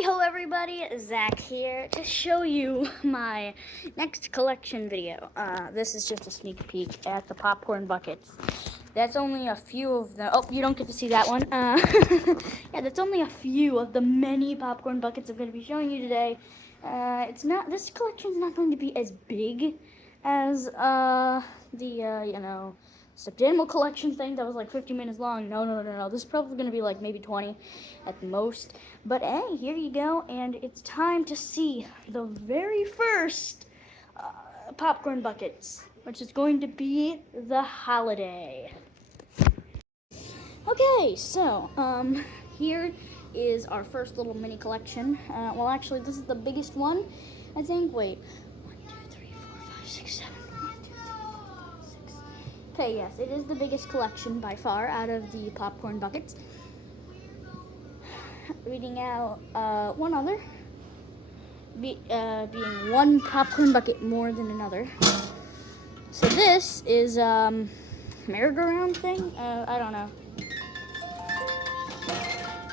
Hi-ho everybody, Zach here to show you my next collection video. This is just a sneak peek at the popcorn buckets. That's only a few of them. Oh, you don't get to see that one. Yeah, that's only a few of the many popcorn buckets I'm going to be showing you today. This collection's not going to be as big as the stuffed animal collection thing that was like 50 minutes long. No. This is probably going to be like maybe 20 at the most. But hey, here you go, and it's time to see the very first popcorn buckets, which is going to be the holiday. Okay, so here is our first little mini collection. Well, actually, this is the biggest one, I think. Wait, 1, 2, 3, 4, 5, 6, 7. 1, 2, 3, 4, 5, 6. Okay, yes, it is the biggest collection by far out of the popcorn buckets. Reading out one other, being one popcorn bucket more than another. So this is merry-go-round thing. I don't know.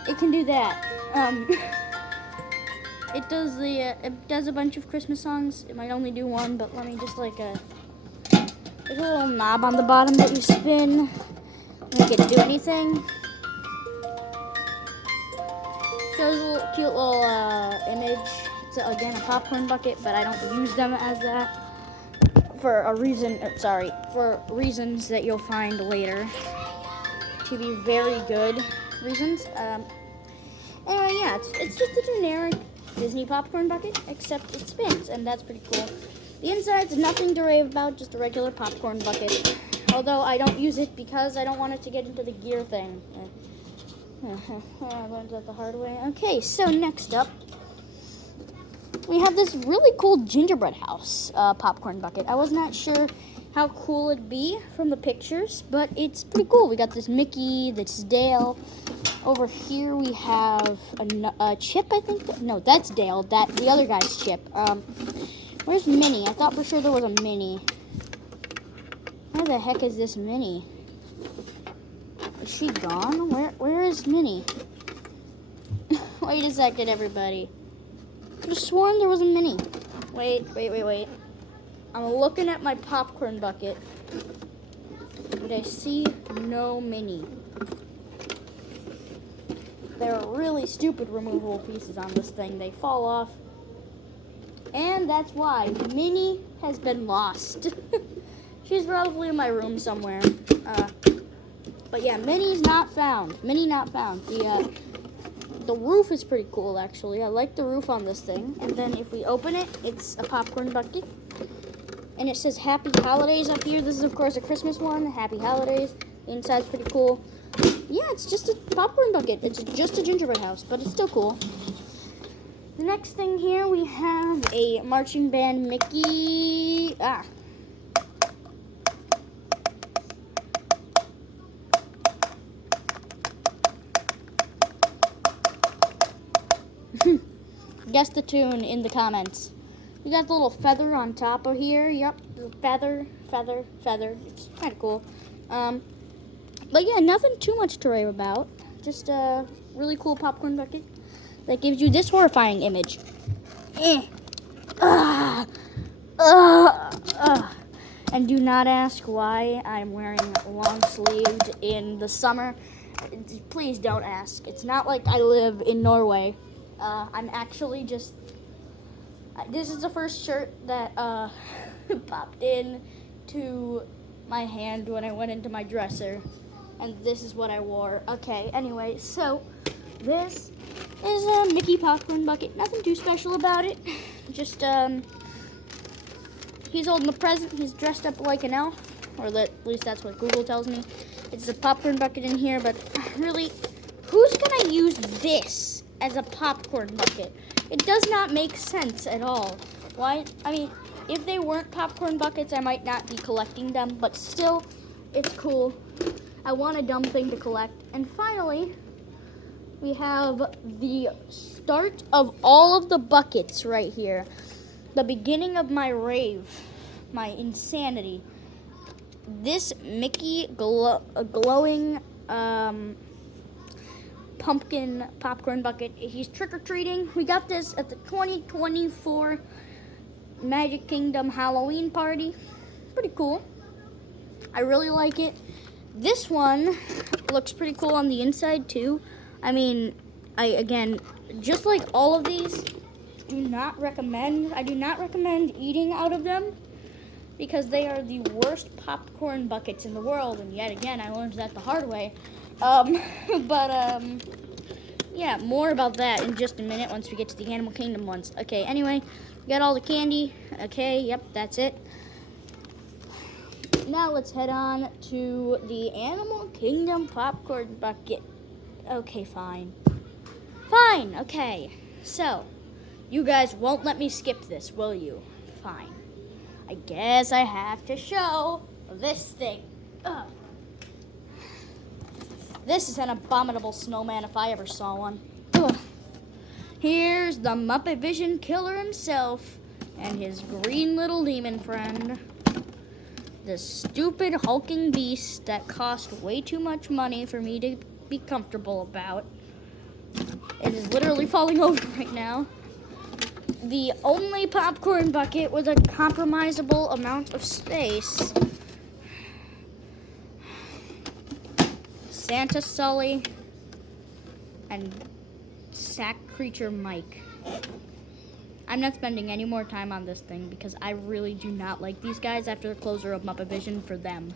It can do that. It does a bunch of Christmas songs. It might only do one, but let me just there's a little knob on the bottom that you spin. Make it do anything. Shows a little cute little image. It's again a popcorn bucket, but I don't use them as that for a reason. For reasons that you'll find later to be very good reasons. Anyway, yeah, it's just a generic Disney popcorn bucket, except it spins, and that's pretty cool. The inside's nothing to rave about, just a regular popcorn bucket. Although I don't use it because I don't want it to get into the gear thing. I learned that the hard way. Okay, so next up, we have this really cool gingerbread house popcorn bucket. I was not sure how cool it'd be from the pictures, but it's pretty cool. We got this Mickey, this Dale. Over here we have a Chip, I think. No, that's Dale. The other guy's Chip. Where's Minnie? I thought for sure there was a Minnie. Where the heck is this Minnie? Is she gone? Where is Minnie? Wait a second, everybody. I could have sworn there was a Minnie. Wait. I'm looking at my popcorn bucket, but I see no Minnie. There are really stupid removable pieces on this thing. They fall off. And that's why Minnie has been lost. She's probably in my room somewhere. But yeah, Minnie's not found. Minnie not found. The roof is pretty cool, actually. I like the roof on this thing. And then if we open it, it's a popcorn bucket. And it says Happy Holidays up here. This is, of course, a Christmas one. Happy Holidays. The inside's pretty cool. Yeah, it's just a popcorn bucket. It's just a gingerbread house, but it's still cool. The next thing here, we have a marching band Mickey. Guess the tune in the comments. We got the little feather on top of here. Yep, feather. It's kind of cool. But yeah, nothing too much to rave about. Just a really cool popcorn bucket that gives you this horrifying image. And do not ask why I'm wearing long sleeved in the summer. Please don't ask. It's not like I live in Norway. I'm actually just... this is the first shirt that popped in to my hand when I went into my dresser. And this is what I wore. Okay, anyway, so this is a Mickey popcorn bucket. Nothing too special about it. Just, he's holding a present. He's dressed up like an elf. Or at least that's what Google tells me. It's a popcorn bucket in here, but really, who's gonna use this as a popcorn bucket? It does not make sense at all. Why? I mean, if they weren't popcorn buckets, I might not be collecting them, but still, it's cool. I want a dumb thing to collect. And finally, we have the start of all of the buckets right here. The beginning of my rave, my insanity. This Mickey glowing pumpkin popcorn bucket. He's trick-or-treating. We got this at the 2024 Magic Kingdom Halloween party. Pretty cool. I really like it. This one looks pretty cool on the inside too. I mean, again, just like all of these, I do not recommend eating out of them because they are the worst popcorn buckets in the world. And yet again, I learned that the hard way. Yeah, more about that in just a minute once we get to the Animal Kingdom ones. Okay, anyway, we got all the candy. Okay, yep, that's it. Now let's head on to the Animal Kingdom popcorn bucket. Okay, fine. Fine, okay. So, you guys won't let me skip this, will you? Fine. I guess I have to show this thing. Ugh. This is an abominable snowman if I ever saw one. Ugh. Here's the Muppet Vision Killer himself and his green little demon friend. The stupid hulking beast that cost way too much money for me to be comfortable about. It is literally falling over right now. The only popcorn bucket with a compromisable amount of space. Santa Sully and Sack Creature Mike. I'm not spending any more time on this thing because I really do not like these guys after the closure of Muppet Vision for them.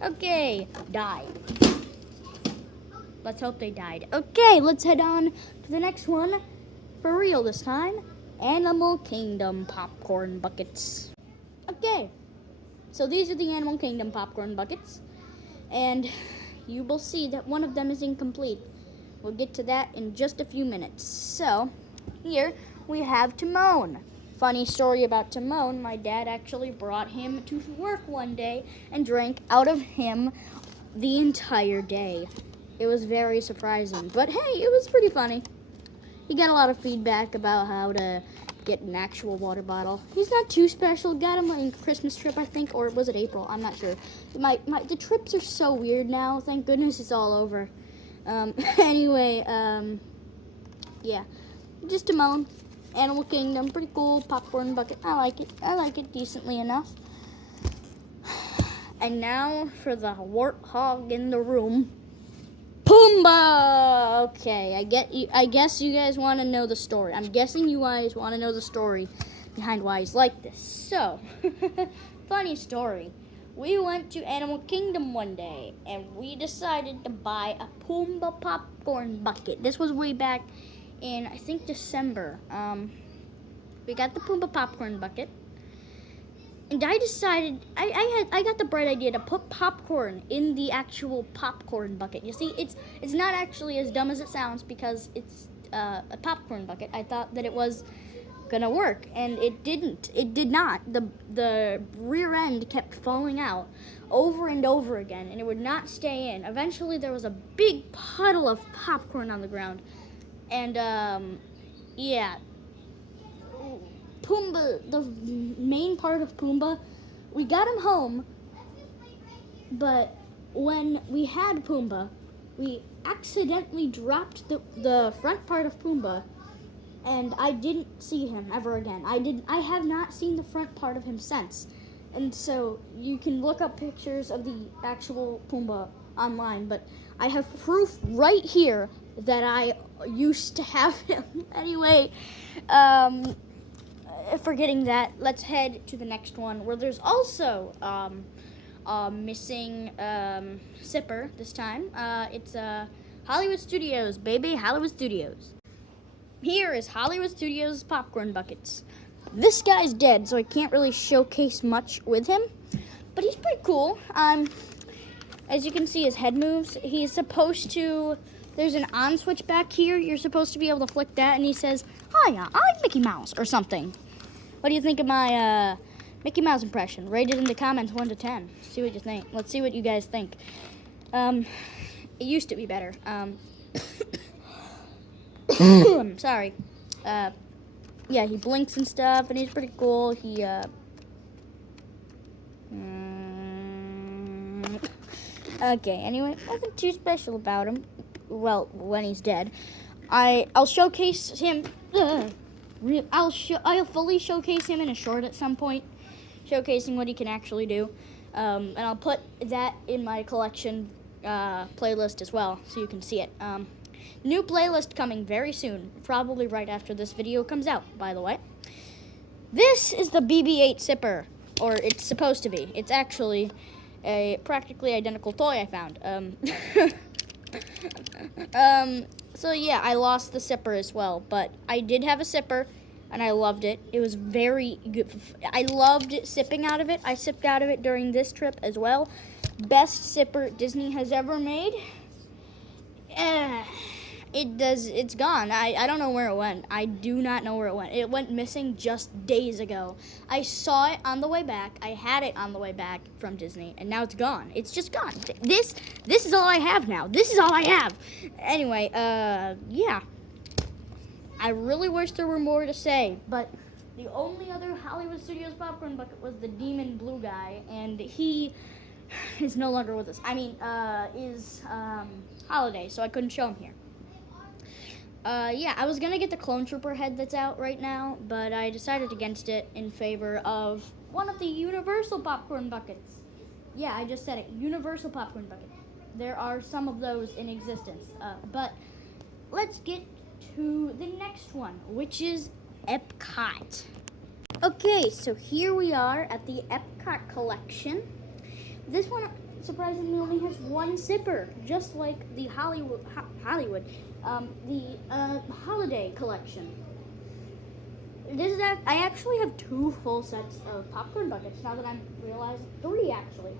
Okay, died. Let's hope they died. Okay, let's head on to the next one. For real this time. Animal Kingdom popcorn buckets. Okay, so these are the Animal Kingdom popcorn buckets. And you will see that one of them is incomplete. We'll get to that in just a few minutes. So, here we have Timon. Funny story about Timon, my dad actually brought him to work one day and drank out of him the entire day. It was very surprising, but hey, it was pretty funny. He got a lot of feedback about how to get an actual water bottle. He's not too special. Got him on Christmas trip, I think, or was it April? I'm not sure. The trips are so weird now. Thank goodness it's all over. Anyway, yeah, just Timon. Animal Kingdom, pretty cool popcorn bucket. I like it. I like it decently enough. And now for the warthog in the room, Pumbaa. Okay, I guess you guys want to know the story. I'm guessing you guys want to know the story behind why he's like this. So, funny story. We went to Animal Kingdom one day, and we decided to buy a Pumbaa popcorn bucket. This was way back in, I think, December. We got the Pumbaa popcorn bucket, and I decided, I got the bright idea to put popcorn in the actual popcorn bucket. You see, it's not actually as dumb as it sounds because it's a popcorn bucket. I thought that it was gonna work, and it didn't. It did not. The rear end kept falling out over and over again, and it would not stay in. Eventually, there was a big puddle of popcorn on the ground. And, yeah, Pumbaa, the main part of Pumbaa, we got him home, but when we had Pumbaa, we accidentally dropped the front part of Pumbaa, and I didn't see him ever again. I have not seen the front part of him since. And so you can look up pictures of the actual Pumbaa online, but I have proof right here that I used to have him. Anyway, forgetting that, let's head to the next one where there's also a missing sipper this time. It's Hollywood Studios, baby, Hollywood Studios. Here is Hollywood Studios popcorn buckets. This guy's dead, so I can't really showcase much with him, but he's pretty cool. As you can see, his head moves. He's supposed to, there's an on switch back here. You're supposed to be able to flick that, and he says, "Hiya, I'm Mickey Mouse," or something. What do you think of my Mickey Mouse impression? Rate it in the comments 1 to 10. See what you think. Let's see what you guys think. It used to be better. I'm sorry. Yeah, he blinks and stuff, and he's pretty cool. He, Okay, anyway, nothing too special about him. when he's dead. I'll showcase him. I'll fully showcase him in a short at some point, showcasing what he can actually do. And I'll put that in my collection playlist as well, so you can see it. New playlist coming very soon, probably right after this video comes out, by the way. This is the BB-8 Sipper, or it's supposed to be. It's actually a practically identical toy I found. So yeah, I lost the Sipper as well, but I did have a Sipper, and I loved it. It was very good. I loved sipping out of it. I sipped out of it during this trip as well. Best Sipper Disney has ever made. It's gone. I don't know where it went. I do not know where it went. It went missing just days ago. I saw it on the way back. I had it on the way back from Disney, and now it's gone. It's just gone. This is all I have now. This is all I have. Anyway, yeah. I really wish there were more to say, but the only other Hollywood Studios popcorn bucket was the Demon Blue guy, and he is no longer with us. I mean, is holiday, so I couldn't show him here. Yeah, I was gonna get the Clone Trooper head that's out right now, but I decided against it in favor of one of the Universal popcorn buckets. Yeah, I just said it, Universal popcorn bucket. There are some of those in existence, but let's get to the next one, which is Epcot. Okay, so here we are at the Epcot collection. This one surprisingly only has one sipper, just like the holiday collection. I actually have 2 full sets of popcorn buckets now that I'm realizing. 3 actually.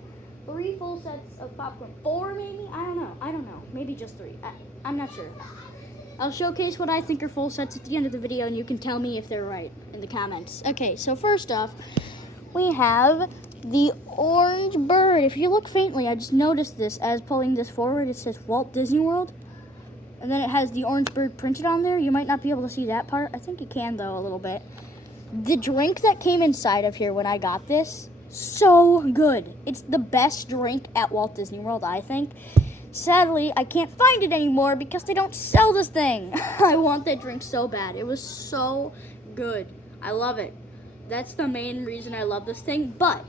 3 full sets of popcorn. 4 maybe? I don't know. Maybe just 3. I'm not sure. I'll showcase what I think are full sets at the end of the video, and you can tell me if they're right in the comments. Okay, so first off, we have the orange bird. If you look faintly, I just noticed this as pulling this forward. It says Walt Disney World, and then it has the orange bird printed on there. You might not be able to see that part. I think you can, though, a little bit. The drink that came inside of here when I got this, so good. It's the best drink at Walt Disney World, I think. Sadly, I can't find it anymore because they don't sell this thing. I want that drink so bad. It was so good. I love it. That's the main reason I love this thing. But,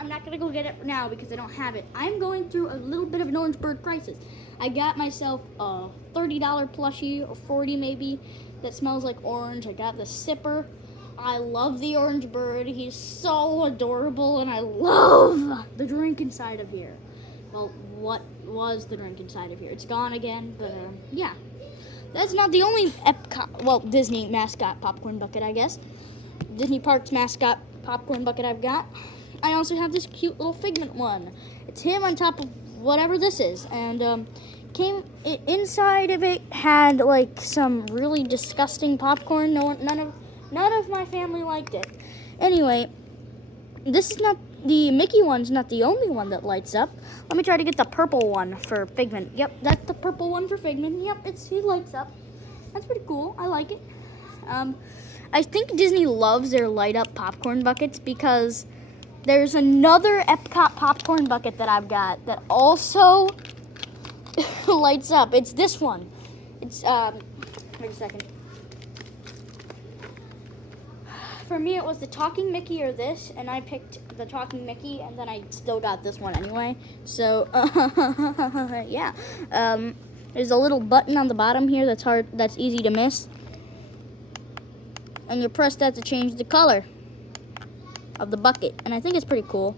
I'm not going to go get it now because I don't have it. I'm going through a little bit of an orange bird crisis. I got myself a $30 plushie, or 40 maybe, that smells like orange. I got the Sipper. I love the orange bird. He's so adorable, and I love the drink inside of here. Well, what was the drink inside of here? It's gone again, but yeah. That's not the only Disney mascot popcorn bucket, I guess. Disney Parks mascot popcorn bucket I've got. I also have this cute little Figment one. It's him on top of whatever this is, and inside of it had like some really disgusting popcorn. None of my family liked it. Anyway, this is not the Mickey one's not the only one that lights up. Let me try to get the purple one for Figment. Yep, that's the purple one for Figment. Yep, he lights up. That's pretty cool. I like it. I think Disney loves their light up popcorn buckets because there's another Epcot popcorn bucket that I've got that also lights up. It's this one. It's wait a second. For me, it was the Talking Mickey or this, and I picked the Talking Mickey, and then I still got this one anyway. So, yeah. There's a little button on the bottom here that's easy to miss. And you press that to change the color of the bucket, and I think it's pretty cool.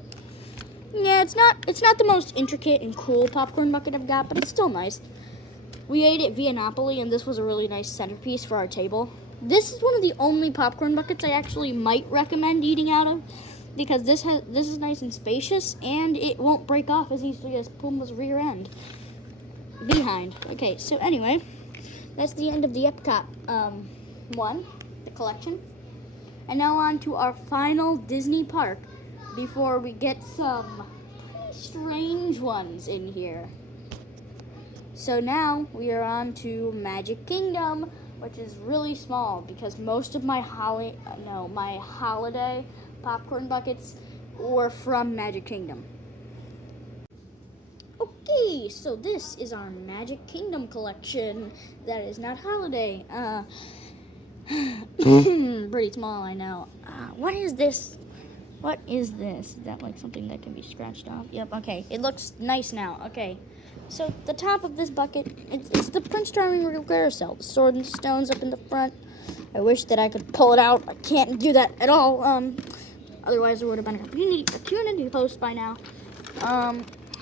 Yeah, it's not the most intricate and cool popcorn bucket I've got, but it's still nice. We ate at Viennapoli, and this was a really nice centerpiece for our table. This is one of the only popcorn buckets I actually might recommend eating out of, because this is nice and spacious, and it won't break off as easily as Pumbaa's rear end. Behind. Okay, so anyway, that's the end of the Epcot the collection. And now on to our final Disney park before we get some pretty strange ones in here. So now we are on to Magic Kingdom, which is really small because most of my holiday popcorn buckets were from Magic Kingdom. Okay, Okay, so this is our Magic Kingdom collection. That is not holiday. Pretty small, I know. What is this? What is this? Is that like something that can be scratched off? Yep, okay. It looks nice now. Okay. So the top of this bucket, it's the Prince Charming Real Carousel. The sword and stones up in the front. I wish that I could pull it out. I can't do that at all. Otherwise there would have been a community post by now.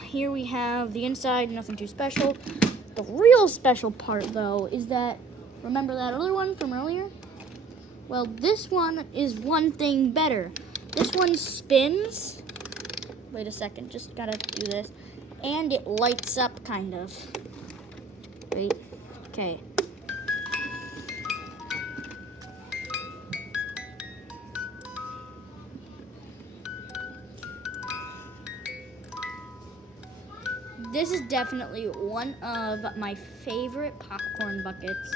Here we have the inside, nothing too special. The real special part, though, is that, remember that other one from earlier? Well, this one is one thing better. This one spins. Wait a second, just gotta do this. And it lights up, kind of. Wait, okay. This is definitely one of my favorite popcorn buckets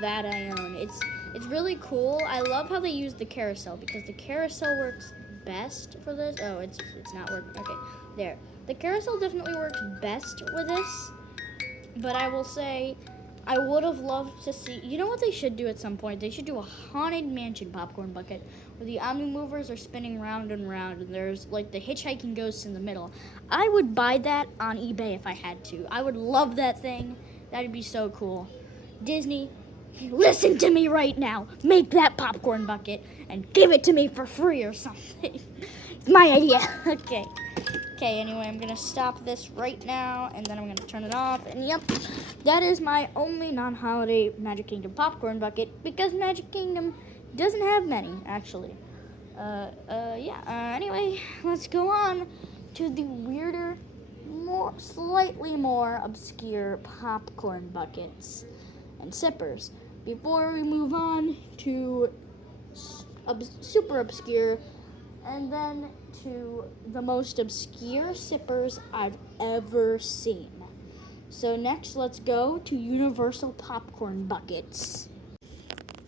that I own. It's really cool. I love how they use the carousel because the carousel works best for this. Oh, it's not working. Okay, there. The carousel definitely works best with this, but I will say I would have loved to see, you know what they should do at some point? They should do a Haunted Mansion popcorn bucket where the Omni Movers are spinning round and round and there's like the hitchhiking ghosts in the middle. I would buy that on eBay if I had to. I would love that thing. That'd be so cool. Disney, listen to me right now. Make that popcorn bucket and give it to me for free or something. It's my idea. Okay, anyway, I'm going to stop this right now, and then I'm going to turn it off. And yep, that is my only non-holiday Magic Kingdom popcorn bucket, because Magic Kingdom doesn't have many, actually. Anyway, let's go on to the weirder, slightly more obscure popcorn buckets and sippers. Before we move on to super obscure, and then to the most obscure sippers I've ever seen. So next, let's go to Universal popcorn buckets.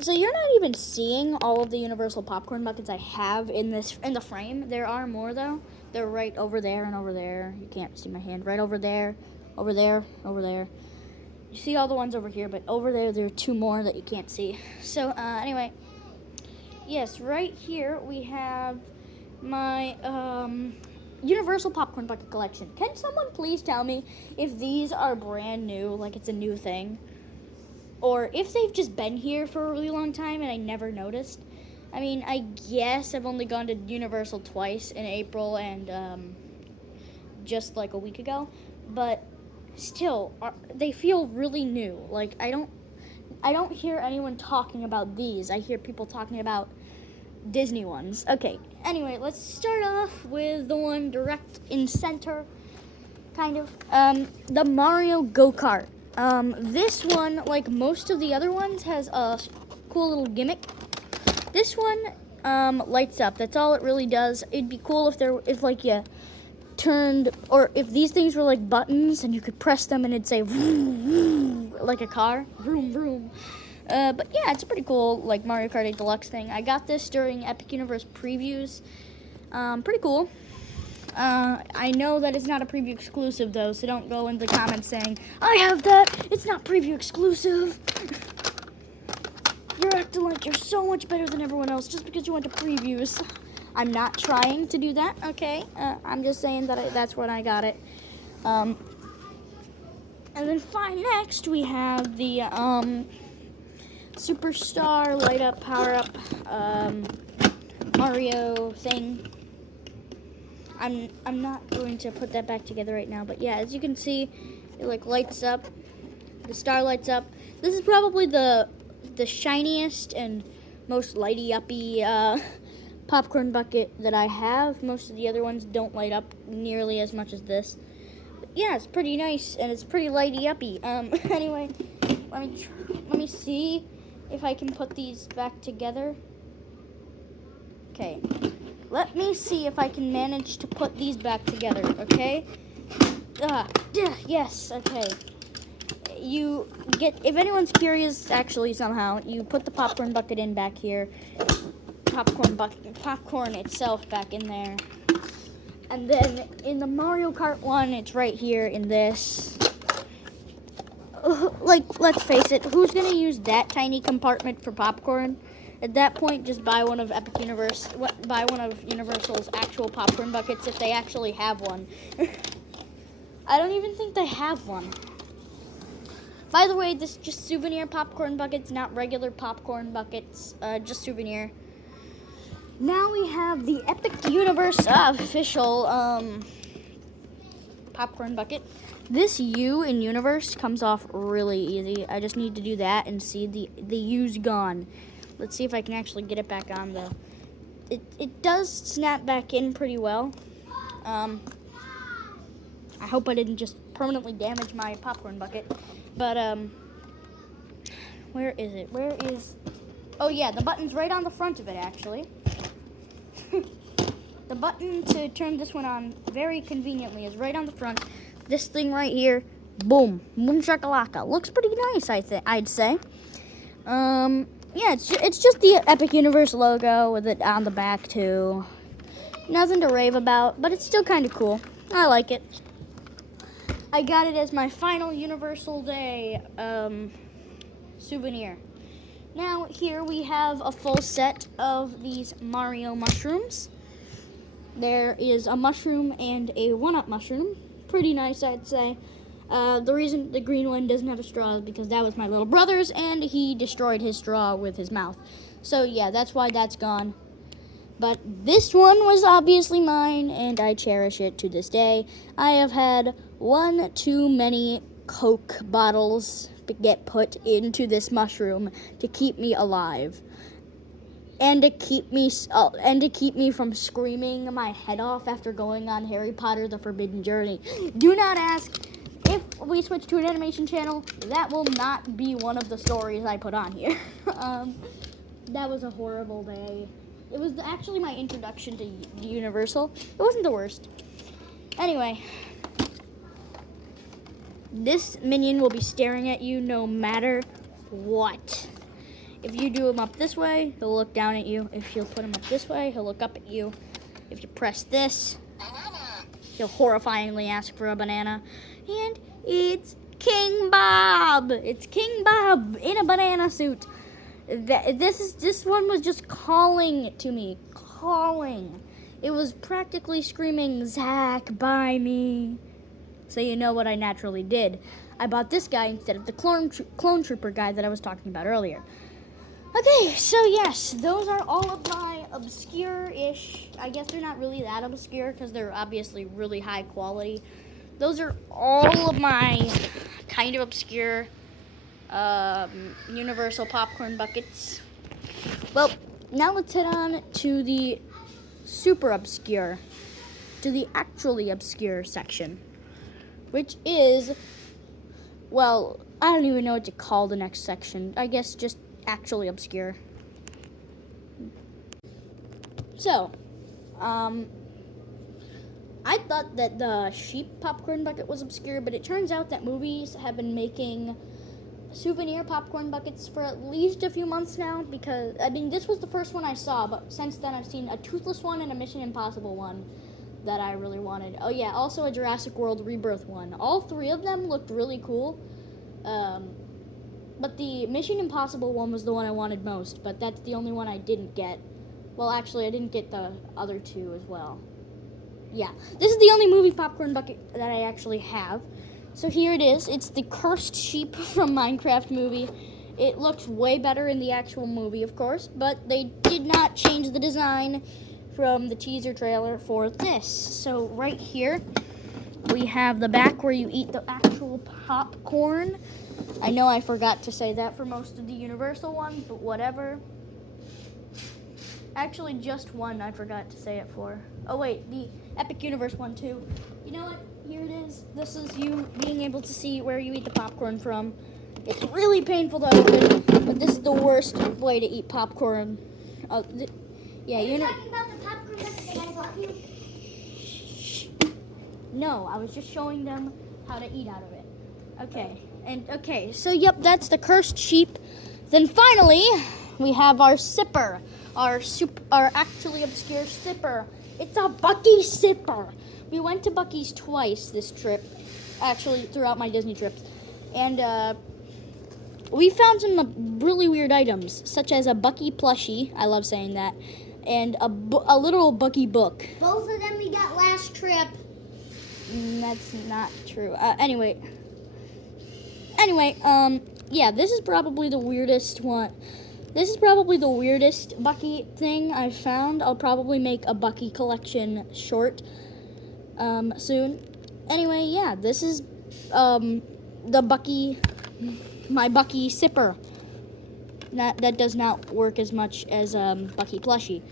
So you're not even seeing all of the Universal popcorn buckets I have in the frame. There are more though. They're right over there and over there. You can't see my hand. Right over there, over there, over there. You see all the ones over here, but over there are two more that you can't see. So anyway, yes, right here we have my Universal popcorn bucket collection. Can someone please tell me if these are brand new, like it's a new thing, or if they've just been here for a really long time and I never noticed? I mean, I guess I've only gone to Universal twice, in April and just like a week ago, but still, they feel really new. Like I don't hear anyone talking about these. I hear people talking about Disney ones. Okay, anyway, let's start off with the one direct in center, kind of, the Mario Go-Kart. This one, like most of the other ones, has a cool little gimmick. This one lights up. That's all it really does. It'd be cool if like you turned, or if these things were like buttons and you could press them and it'd say vroom, vroom, like a car, vroom vroom. But yeah, it's a pretty cool, like, Mario Kart 8 Deluxe thing. I got this during Epic Universe previews. Pretty cool. I know that it's not a preview exclusive, though, so don't go in the comments saying, I have that, it's not preview exclusive. You're acting like you're so much better than everyone else just because you went to previews. I'm not trying to do that, okay? I'm just saying that that's when I got it. And then next we have the, Superstar light up, power up, Mario thing. I'm not going to put that back together right now, but yeah, as you can see, it like lights up. The star lights up. This is probably the shiniest and most lighty uppy popcorn bucket that I have. Most of the other ones don't light up nearly as much as this. But yeah, it's pretty nice and it's pretty lighty uppy. Anyway, let me see if I can put these back together. Okay, let me see if I can manage to put these back together, okay? Yes, okay. You get, if anyone's curious, actually, somehow, you put the popcorn bucket in back here. Popcorn itself back in there. And then in the Mario Kart one, it's right here in this. Like, let's face it, who's going to use that tiny compartment for popcorn? At that point, just buy one of Universal's actual popcorn buckets if they actually have one. I don't even think they have one. By the way, this is just souvenir popcorn buckets, not regular popcorn buckets, just souvenir. Now we have the Epic Universe official popcorn bucket. This U in Universe comes off really easy. I just need to do that and see the U's gone. Let's see if I can actually get it back on though. It does snap back in pretty well. I hope I didn't just permanently damage my popcorn bucket. But where is it? Oh yeah, the button's right on the front of it actually. The button to turn this one on very conveniently is right on the front. This thing right here, boom shakalaka. Looks pretty nice, I'd say. Yeah, it's just the Epic Universe logo with it on the back too. Nothing to rave about, but it's still kind of cool. I like it. I got it as my final Universal Day souvenir. Now here we have a full set of these Mario mushrooms. There is a mushroom and a one-up mushroom. Pretty nice, I'd say. The reason the green one doesn't have a straw is because that was my little brother's and he destroyed his straw with his mouth. So yeah, that's why that's gone. But this one was obviously mine and I cherish it to this day. I have had one too many Coke bottles get put into this mushroom to keep me alive. And to keep me from screaming my head off after going on Harry Potter: The Forbidden Journey. Do not ask. If we switch to an animation channel, that will not be one of the stories I put on here. That was a horrible day. It was actually my introduction to Universal. It wasn't the worst. Anyway, this minion will be staring at you no matter what. If you do him up this way, he'll look down at you. If you put him up this way, he'll look up at you. If you press this, he'll horrifyingly ask for a banana. And it's King Bob. It's King Bob in a banana suit. This one was just calling to me. Calling. It was practically screaming, "Zach, buy me." So you know what I naturally did. I bought this guy instead of the clone trooper guy that I was talking about earlier. Okay, so yes, those are all of my obscure-ish. I guess they're not really that obscure because they're obviously really high quality. Those are all of my kind of obscure Universal popcorn buckets. Well, now let's head on to the super obscure, to the actually obscure section, which is, well, I don't even know what to call the next section. I guess just actually obscure. So, I thought that the sheep popcorn bucket was obscure, but it turns out that movies have been making souvenir popcorn buckets for at least a few months now, because, I mean, this was the first one I saw, but since then I've seen a Toothless one and a Mission Impossible one that I really wanted. Oh yeah, also a Jurassic World Rebirth one. All three of them looked really cool. But the Mission Impossible one was the one I wanted most, but that's the only one I didn't get. Well, actually, I didn't get the other two as well. Yeah, this is the only movie popcorn bucket that I actually have. So here it is. It's the cursed sheep from Minecraft movie. It looks way better in the actual movie, of course, but they did not change the design from the teaser trailer for this. So right here, we have the back where you eat the actual popcorn. I know I forgot to say that for most of the Universal one, but whatever. Actually, just one I forgot to say it for. Oh wait, the Epic Universe one too. You know what? Here it is. This is you being able to see where you eat the popcorn from. It's really painful to open, but this is the worst way to eat popcorn. Yeah, you know. Are you talking about the popcorn that I bought you? No, I was just showing them how to eat out of it. Okay, so yep, that's the cursed sheep. Then finally, we have our sipper, our actually obscure sipper. It's a Bucky sipper. We went to Bucky's twice this trip, actually throughout my Disney trips, and we found some really weird items, such as a Bucky plushie. I love saying that. And a literal Bucky book. Both of them we got last trip. That's not true. Anyway, yeah, this is probably the weirdest one. This is probably the weirdest Bucky thing I've found. I'll probably make a Bucky collection short soon. Anyway, yeah, this is the Bucky, my Bucky sipper. That does not work as much as Bucky plushie.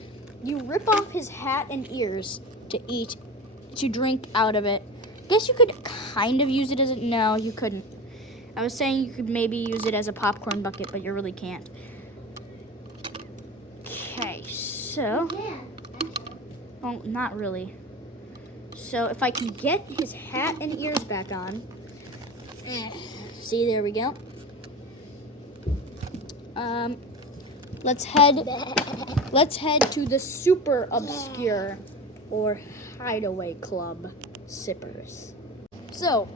You rip off his hat and ears to drink out of it. Guess you could kind of use it as no, you couldn't. I was saying you could maybe use it as a popcorn bucket, but you really can't. Okay, so. Yeah. Oh, not really. So if I can get his hat and ears back on. See, there we go. Let's head to the super obscure or hideaway club sippers. So,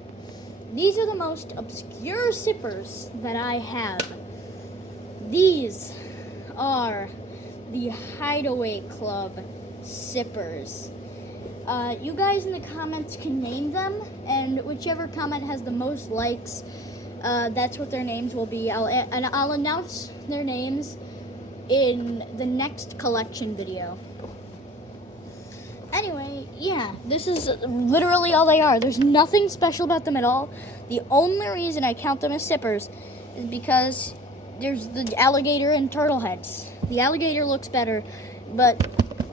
these are the most obscure sippers that I have. These are the hideaway club sippers. You guys in the comments can name them, and whichever comment has the most likes, that's what their names will be. I'll announce their names in the next collection video. Anyway, yeah, this is literally all they are. There's nothing special about them at all. The only reason I count them as sippers is because there's the alligator and turtle heads. The alligator looks better, but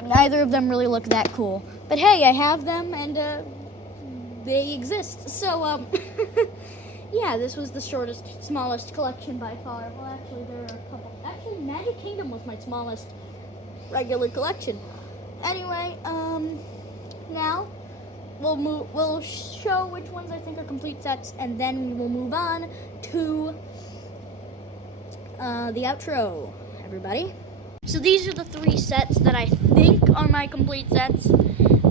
neither of them really look that cool. But hey, I have them, and they exist. So, yeah, this was the smallest collection by far. Well, actually, there are a couple. Actually, Magic Kingdom was my smallest regular collection. Anyway, now we'll show which ones I think are complete sets, and then we will move on to the outro, everybody. So these are the 3 sets that I think are my complete sets.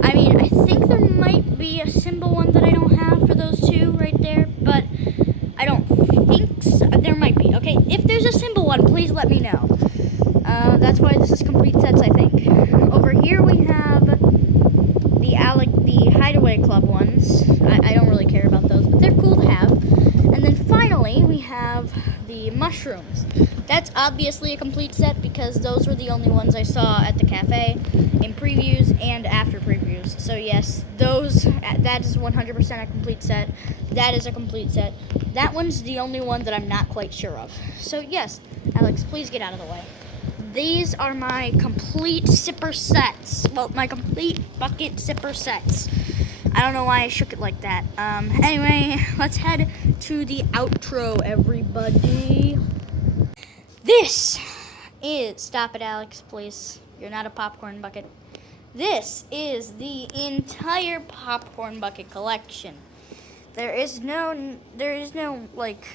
I mean, I think there might be a symbol one that I don't have for those 2 right there, but I don't think so. There might be. Okay, if there's a symbol one, please let me know. That's why this is complete sets, I think. Over here we have the Hideaway Club ones. I don't really care about those, but they're cool to have. And then finally, we have the mushrooms. That's obviously a complete set because those were the only ones I saw at the cafe in previews and after previews. So yes, that is 100% a complete set. That is a complete set. That one's the only one that I'm not quite sure of. So yes, Alex, please get out of the way. These are my complete sipper sets. Well, my complete bucket sipper sets. I don't know why I shook it like that. Anyway, let's head to the outro, everybody. This is... Stop it, Alex, please. You're not a popcorn bucket. This is the entire popcorn bucket collection. There is no like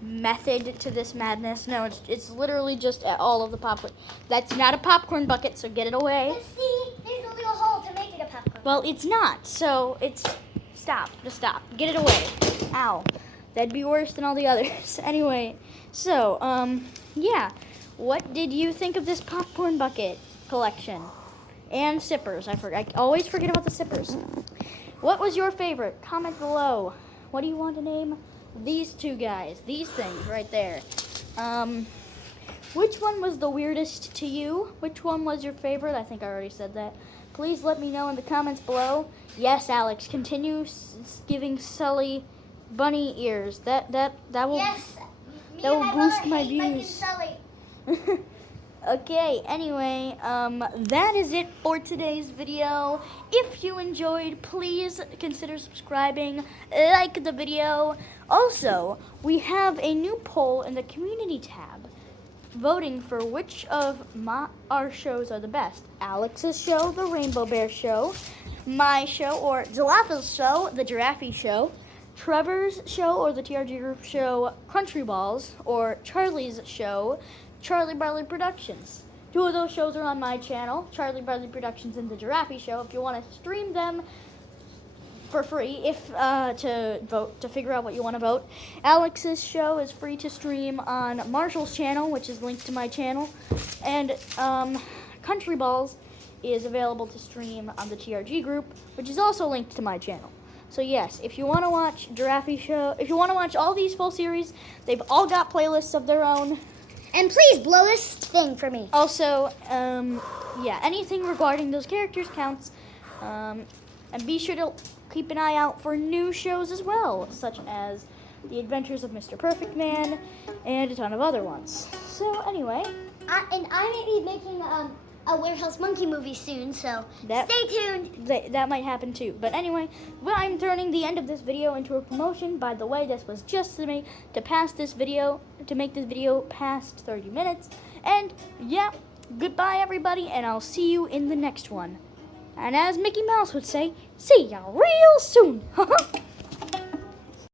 method to this madness. No, it's literally just all of the popcorn. That's not a popcorn bucket, so get it away. But see, there's only a hole to make it a popcorn. Well, it's not, so it's... Stop. Just stop. Get it away. Ow. That'd be worse than all the others. Anyway, so, yeah. What did you think of this popcorn bucket collection? And sippers. I always forget about the sippers. What was your favorite? Comment below. What do you want to name these 2 guys? These things right there. Which one was the weirdest to you? Which one was your favorite? I think I already said that. Please let me know in the comments below. Yes, Alex, continue giving Sully bunny ears. That will Yes, that will boost my Mike and views. Sully. Okay, anyway, that is it for today's video. If you enjoyed, please consider subscribing, like the video. Also, we have a new poll in the community tab, voting for which of our shows are the best. Alex's show, the Rainbow Bear Show, my show, or Jalap's show, the Giraffe Show, Trevor's show, or the TRG Group Show, Country Balls, or Charlie's show, Charlie Barley Productions. 2 of those shows are on my channel, Charlie Bradley Productions and The Giraffe Show. If you want to stream them for free, to figure out what you want to vote. Alex's show is free to stream on Marshall's channel, which is linked to my channel. And Country Balls is available to stream on the TRG group, which is also linked to my channel. So yes, if you want to watch Giraffe Show, if you want to watch all these full series, they've all got playlists of their own. And please blow this thing for me. Also, yeah, anything regarding those characters counts. And be sure to keep an eye out for new shows as well, such as The Adventures of Mr. Perfect Man and a ton of other ones. So anyway, And I may be making a Warehouse Monkey movie soon, so stay tuned. That might happen too. But anyway, I'm turning the end of this video into a promotion. By the way, this was just to make this video past 30 minutes. And yeah, goodbye everybody, and I'll see you in the next one. And as Mickey Mouse would say, see ya real soon.